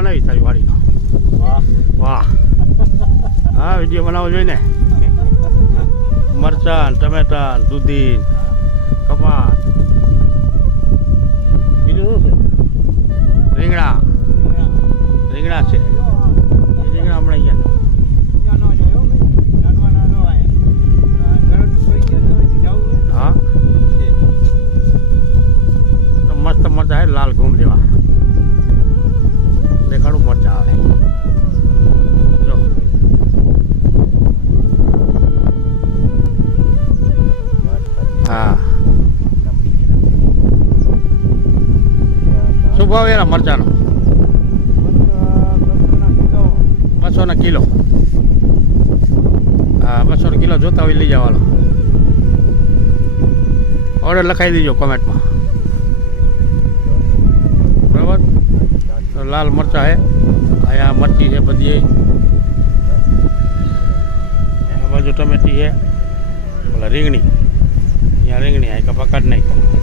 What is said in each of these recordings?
બનાવી તારી વાહ. વાહ. હા વીડિયો બનાવવો જોઈએ ને મરચાં ટમેટા દૂધી કપાસ. ભાવ એના મરચાંનો? બસો ના કિલો. હા બસો ના કિલો જોતા હોય લઈ જવાનો. ઓર્ડર લખાઈ દેજો કોમેન્ટમાં. બરાબર? તો લાલ મરચાં હે. અહીંયા મરચી છે બધી. આ બાજુ ટમેટી છે. ઓલા રીંગણી. અહીંયા રીંગણી આ કપા કાઢ નાખો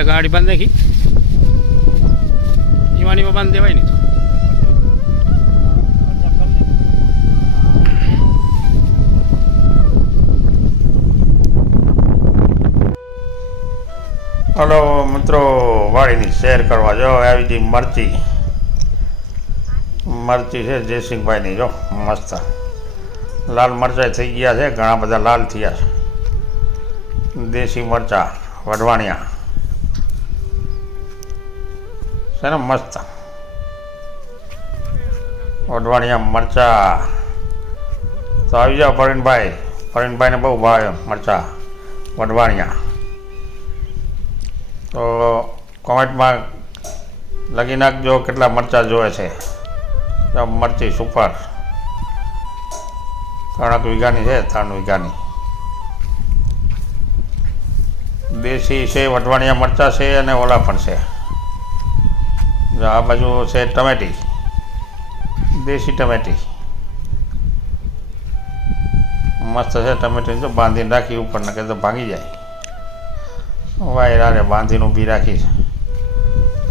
બે ગાડી બાંધી નાખી. ઈવાનીમાં બંધ દેવાય નહીં તો. હલો મિત્રો, વાડીની શેર કરવા જો, આવી હતી મરચી. મરચી છે, જયસિંહભાઈની, જો, મસ્ત. લાલ મરચાં થઈ ગયા છે, ઘણા બધા લાલ થયા છે. દેશી મરચાં, વઢવાણિયા. છે ને મસ્ત વઢવાણિયા મરચા. તો આવી જાઓ પ્રવીણભાઈ પ્રવીણભાઈને બહુ ભાવે મરચા. વઢવાણિયા તો કોમેન્ટમાં લખી નાખજો કેટલા મરચા જોવે છે. તો મરચી સુપર. ત્રણક વીઘાની છે, ત્રણ વીઘાની. દેશી છે વઢવાણિયા મરચા છે અને ઓલા પણ છે. જો આ બાજુ છે ટમેટી. દેશી ટમેટી. મસ્ત છે ટમેટી તો બાંધીને રાખી ઉપર નકે તો ભાંગી જાય. વાયરાને બાંધીને ઊભી રાખી છે.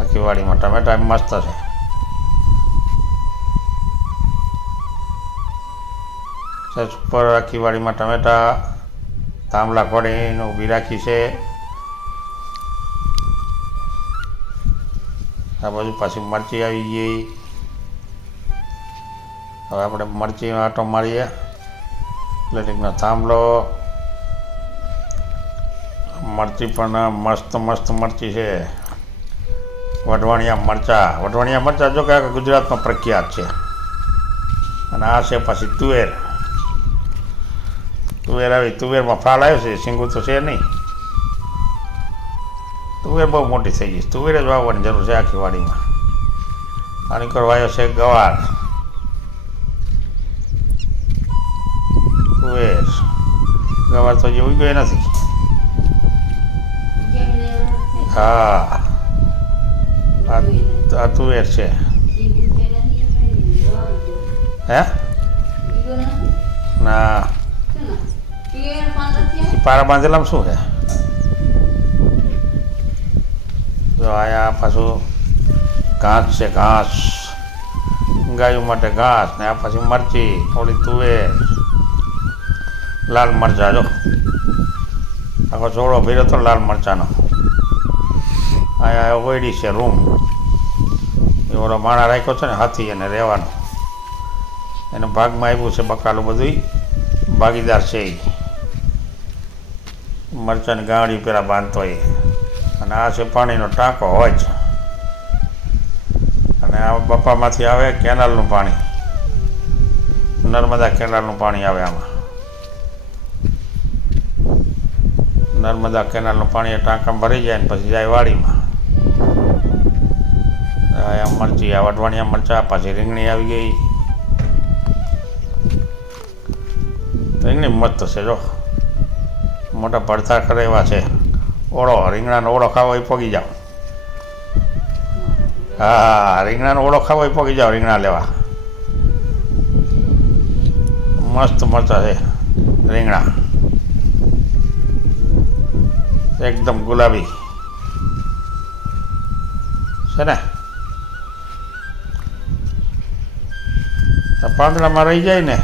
આખી વાડીમાં ટમેટા એમ મસ્ત છે. સચ ઉપર આખી વાડીમાં ટમેટા તાંબલા ખોડીને ઊભી રાખી છે. આ બાજુ પાછી મરચી આવી ગઈ. હવે આપણે મરચીનો આટો મારીએ. પ્લેટિંગનો થાંભલો. મરચી પણ મસ્ત મસ્ત મરચી છે. વઢવાણિયા મરચા. વઢવાણિયા મરચા જો કે ગુજરાતમાં પ્રખ્યાત છે. અને આ છે પછી તુવેર. તુવેર આવી, તુવેરમાં ફાલ આવ્યો છે, સિંગુ તો છે નહીં. તુવેર બહુ મોટી થઈ ગઈ. તુવેર જ વાવવાની જરૂર છે આખી વાડીમાં. આની વાયો છે ગવાર. તુવેર. ગવાર તો હજી ઉગ્યો નથી. હા. આ આ તુવેર છે. હે? ના. પારા બાંધેલામાં શું છે? આયા, પાછું ઘાસ છે, ઘાસ. ગાયો માટે ઘાસ, ને આ પછી મરચી, થોડી તુવેર. લાલ મરચા, જો. આખો ચોળો ભીરો તો લાલ મરચાનો. આયા ઓયડી છે રૂમ. એ ઓલો માણા રાખ્યો છે ને હાથી એને રહેવાનો. એને ભાગમાં આવ્યું છે બકાલું બધું ભાગીદાર છે એ મરચાંની ગાંડી પેલા બાંધતો હોય અને આ છે પાણીનો ટાંકો હોય છે. અને આ બપામાંથી આવે કેનાલનું પાણી. નર્મદા કેનાલનું પાણી આવે આમાં. નર્મદા કેનાલનું પાણી ટાંકામાં ભરી જાય ને પછી જાય વાડીમાં. મરચી, આ વઢવાણિયા મરચા પાછી રીંગણી આવી ગઈ. રીંગણી મસ્ત છે, જો. મોટા પડતા કરે એવા છે. ઓળો, રીંગણાનો ઓળો ખાવો એ પગી જાઓ. હા, રીંગણાનો ઓળો ખાવો એ પગી જાઓ, રીંગણા લેવા. મસ્ત મસ્ત છે, રીંગણા. એકદમ ગુલાબી. છે ને? પાંદડામાં રહી જાય ને,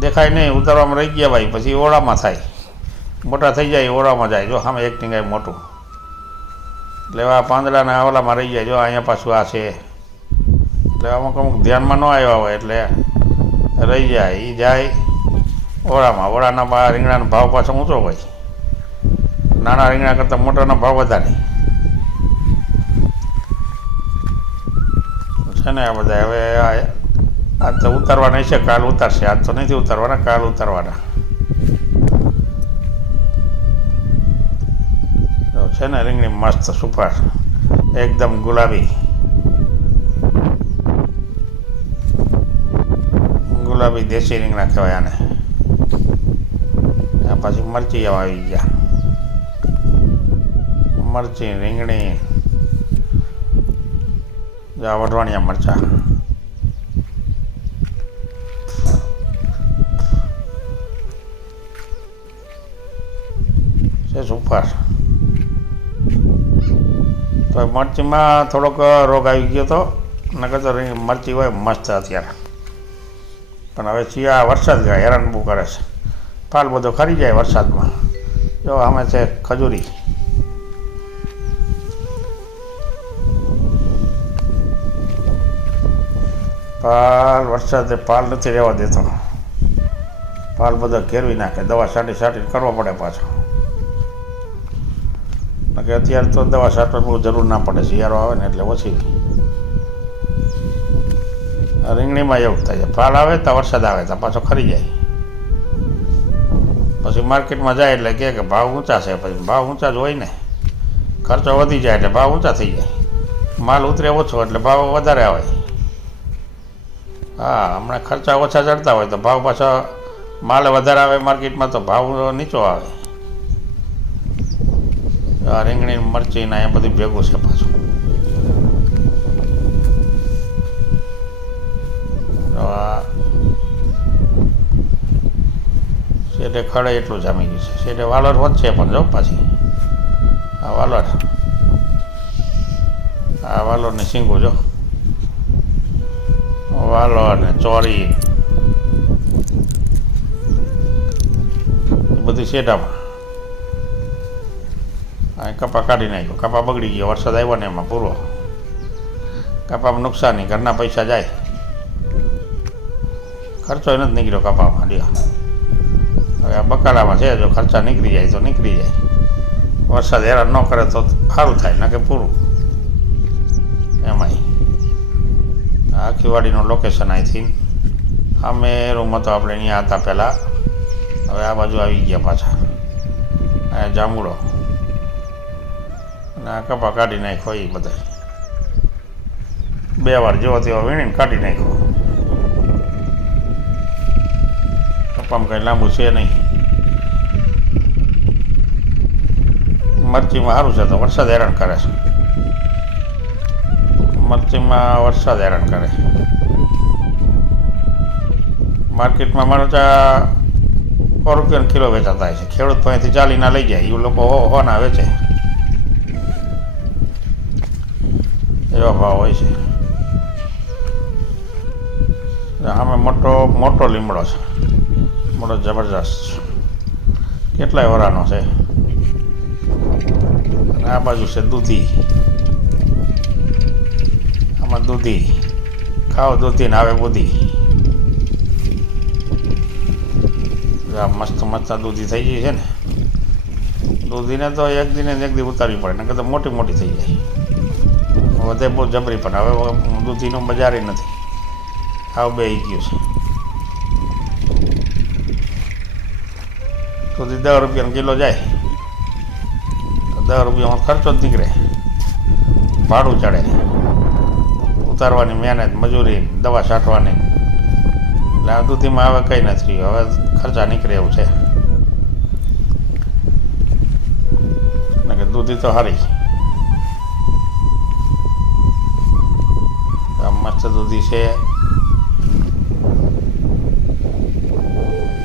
દેખાય નહીં, ઉતારવામાં રહી ગયા ભાઈ, પછી ઓળામાં થાય. મોટા થઈ જાય ઓળામાં જાય. જો સામે એક ટીંગાય મોટું. એટલે આ પાંદડાના ઓલામાં રહી જાય. જો અહીંયા પાછું આ છે. એટલે અમુક અમુક ધ્યાનમાં ન આવ્યા હોય એટલે રહી જાય. એ જાય ઓળામાં ઓળાના રીંગણાનો ભાવ પાછો ઊંચો હોય. નાના રીંગણા કરતાં મોટાનો ભાવ વધારે. છે ને આ બધા. હવે આ તો ઉતારવાના છે. કાલ ઉતારશે. આજ તો નથી ઉતારવાના. કાલ ઉતારવાના. છે ને રીંગણી મસ્ત સુપર એકદમ ગુલાબી. ગુલાબી દેશી રીંગણા કહેવાય આને. આ પછી મરચી આવી ગયા. મરચી, રીંગણી આ વઢવાણિયા મરચા. છે સુપર તો મરચીમાં થોડોક રોગ આવી ગયો હતો નકર તો મરચી હોય મસ્ત અત્યારે. પણ હવે શિયા વરસાદ ગયા હેરાન બહુ કરે છે. ફાલ બધો ખરી જાય વરસાદમાં. જો આમે છે ખજૂરી. પાલ વરસાદે પાલ નથી રહેવા દેતો. પાલ બધો ઘેરવી નાખે. દવા છાંટી છાંટીને કરવા પડે પાછો. કે અત્યારે તો દવા છાંટવાની બહુ જરૂર ના પડે, શિયાળો આવે ને એટલે ઓછી. રીંગણીમાં એવું થાય છે, ફાલ આવે તો વરસાદ આવે, તો પાછો ખરી જાય. પછી માર્કેટમાં જાય એટલે કહે કે ભાવ ઊંચા છે, પછી ભાવ ઊંચા જ હોય ને. ખર્ચો વધી જાય એટલે ભાવ ઊંચા થઈ જાય. માલ ઉતરે ઓછો એટલે ભાવ વધારે આવે. હા, હમણાં ખર્ચા ઓછા ચડતા હોય તો ભાવ પાછો માલ વધારે આવે માર્કેટમાં તો ભાવ નીચો આવે. રીંગણી, મરચી ને એ બધું ભેગું છે પાછું. શેઠે ખડે એટલું જામી ગયું છે. શેઠે વાલર વધશે પણ જો પાછી. આ વાલર. આ વાલોરની સિંગું જો. વાલોર ને ચોરી. બધી શેઠામાં કપા કાઢી નાખ્યો. કપા બગડી ગયો, વરસાદ આવ્યો ને એમાં પૂરો. કપામાં નુકસાની, ઘરના પૈસા જાય. ખર્ચો નથી નીકળ્યો કપામાં, લ્યો. હવે આ બકાલામાં છે, જો ખર્ચા નીકળી જાય તો નીકળી જાય. વરસાદ હેરાન ન કરે તો સારું થાય, ના કે પૂરું. એમાંય. આખી વાડીનું લોકેશન અહીંથી અમે રૂમ હતો આપણે અહીંયા હતા પહેલાં. હવે આ બાજુ આવી ગયા પાછા. અહીંયા જાંબુડો. આ કપા કાઢી નાખ્યો એ બધા. બે વાર જેવો તેવો વીણીને કાઢી નાખ્યો. કપામાં કંઈ લાંબુ છે નહીં. મરચીમાં સારું છે તો વરસાદ હેરાન કરે છે. મરચીમાં વરસાદ હેરાન કરે. માર્કેટમાં મરચા સો રૂપિયાનો કિલો વેચાતા હોય છે. ખેડૂત પાસેથી ચાલીના લઈ જાય. એ લોકો હો હોના વેચે. એવા ભાવ હોય છે. આમે મોટો મોટો લીમડો છે. મોટો જબરજસ્ત કેટલાય વરાનો છે. આ બાજુ છે દૂધી. આમાં દૂધી. ખાઓ દૂધી ને આવે બુધી. આ મસ્ત મસ્ત દૂધી થઈ ગઈ છે ને. દૂધીને તો એક દિને એક દી ઉતારવી પડે, નકર તો મોટી મોટી થઈ જાય. વધે બહુ જબરી પણ હવે દૂધીનું બજાર નથી. આવ બે ગયું છે. દૂધી દસ રૂપિયાનો કિલો જાય. તો દસ રૂપિયામાં ખર્ચો જ નીકળે. ભાડું ચડે. ઉતારવાની મહેનત, મજૂરી, દવા છાંટવાની. એટલે આ દૂધીમાં હવે કંઈ નથી હવે ખર્ચા નીકળે એવું છે. દૂધી તો સારી મસ્ત દૂધી છે.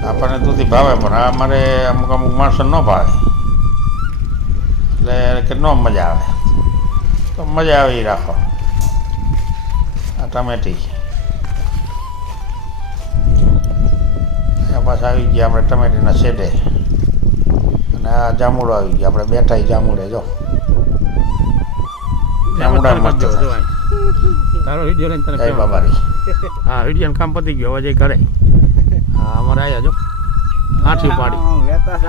આપણને દૂધી ભાવે પણ આ અમારે અમુક અમુક માણસો ન ભાવે. એટલે કે ન મજા આવે. તો મજા આવે રાખો. આ ટમેટી. પાછા આવી ગયા આપણે ટમેટીના શેડે અને આ જામુડો આવી ગયા. આપણે બેઠા જામુડે જો. જામુડા મસ્ત. તારો વીડિયો લઈને તને જય. હા વીડિયો કામ પતી ગયો હવે જઈ ઘરે. હા અમારે આવ્યા જો. હાથી પાડી.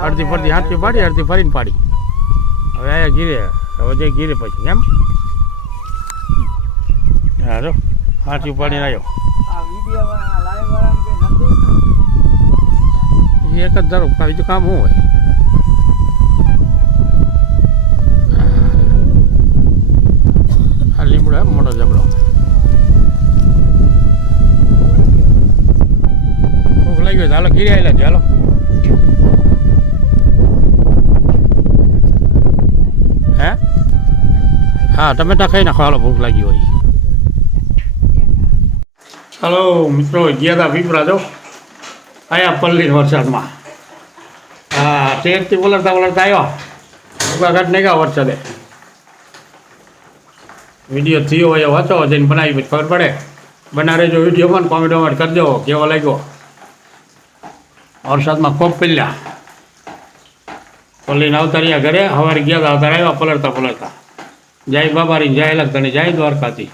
અડધી ફરતી હાથી પાડી અડધી ફરીને પાડી. હવે આયા ગીરે હવે જઈ ગીરે પછી એમ? હા જો. હાથી પાડીને આવ્યો એક જ ધારો બીજું કામ શું હોય? આ લીમડો એમ મોટો જબડો ભૂખ લાગી હોય તો હાલો ઘીરે આવેલા છે હાલો હે હા ટમેટા ખાઈ નાખો હાલો ભૂખ લાગી હોય હાલો મિત્રો ગયા હતા પીપળા જો આયા પલ્લી વરસાદમાં હા ટ્રેનથી બોલતા બોલતા આવ્યો ઘાટ નહીં ગયા વરસાદે વીડિયો થયો હોય વાંચો જઈને બનાવી પછી ખબર પડે બનાવે જો પણ કોમેન્ટ વોમેન્ટ કરજો કેવો લાગ્યો વરસાદમાં ખૂબ પીલ્યા. પલ્લીને આવતા રહ્યા ઘરે સવારે ગયા હતા અવતાર આવ્યા પલળતા પલળતા જય બાબારી જય લખતણી જય દ્વારકાથી.